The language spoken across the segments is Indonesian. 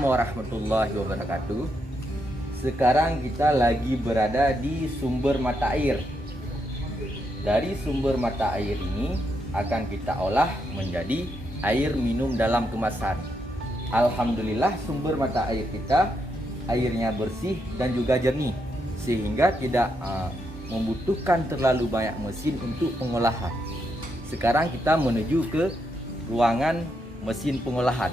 Warahmatullahi wabarakatuh. Sekarang kita lagi berada di sumber mata air. Dari sumber mata air ini akan kita olah menjadi air minum dalam kemasan. Alhamdulillah sumber mata air kita airnya bersih dan juga jernih, sehingga tidak membutuhkan terlalu banyak mesin untuk pengolahan. Sekarang kita menuju ke ruangan mesin pengolahan.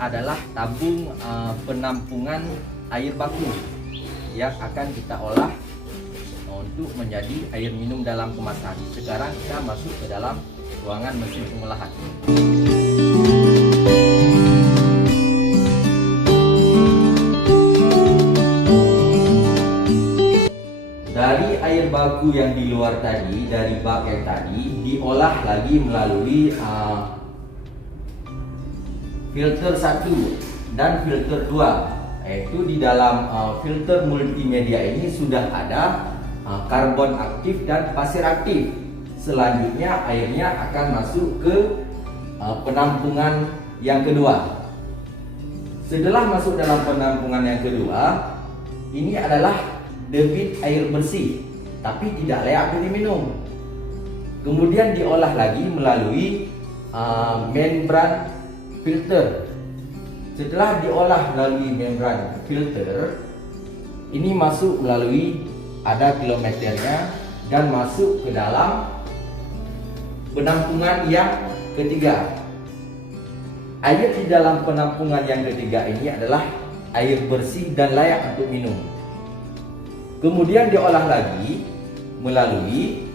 Adalah tabung penampungan air baku yang akan kita olah untuk menjadi air minum dalam kemasan. Sekarang kita masuk ke dalam ruangan mesin pengolahan. Dari air baku yang di luar tadi, dari bak yang tadi, diolah lagi melalui filter 1 dan filter 2, yaitu di dalam filter multimedia ini sudah ada karbon aktif dan pasir aktif. Selanjutnya airnya akan masuk ke penampungan yang kedua. Setelah masuk dalam penampungan yang kedua, ini adalah debit air bersih tapi tidak layak untuk diminum. Kemudian diolah lagi melalui membran filter. Setelah diolah melalui membran filter, ini masuk melalui ada kilometernya dan masuk ke dalam penampungan yang ketiga. Air di dalam penampungan yang ketiga ini adalah air bersih dan layak untuk minum. Kemudian diolah lagi melalui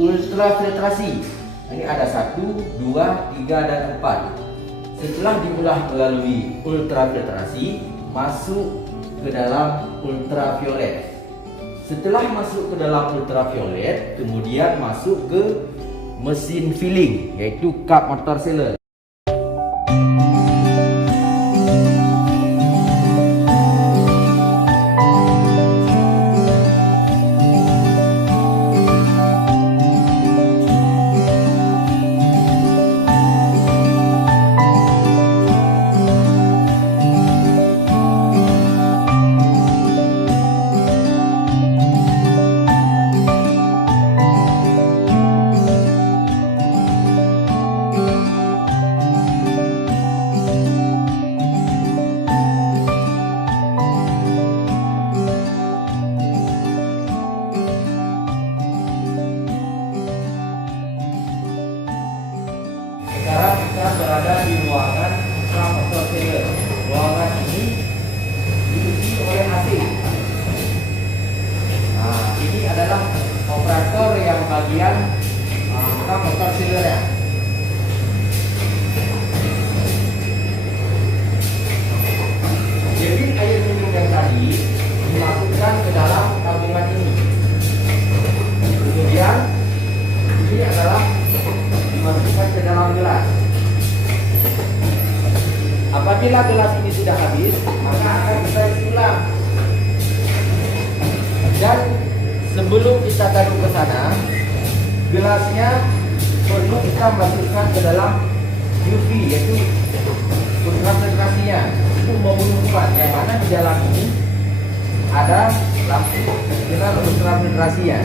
ultrafiltrasi. Ini ada 1, 2, 3, dan 4. Setelah diolah melalui ultrafiltrasi, masuk ke dalam ultraviolet. Setelah masuk ke dalam ultraviolet, kemudian masuk ke mesin filling, yaitu kap motor sealer. Sekarang kita berada di ruangan motor sealer. Ruangan ini diisi oleh AC. Nah, ini adalah operator yang bagian motor sealernya. Jadi air minum yang tadi dimasukkan ke dalam tabungan ini. Kemudian ini adalah dimasukkan ke dalam gelas. Apabila gelas ini sudah habis, maka akan kita isi ulang. Dan sebelum kita taruh ke sana, gelasnya perlu kita masukkan ke dalam UV, yaitu ultrafiltrasinya, itu membunuh kuman, yang mana di dalam ini ada lampu sinar ultrafiltrasinya.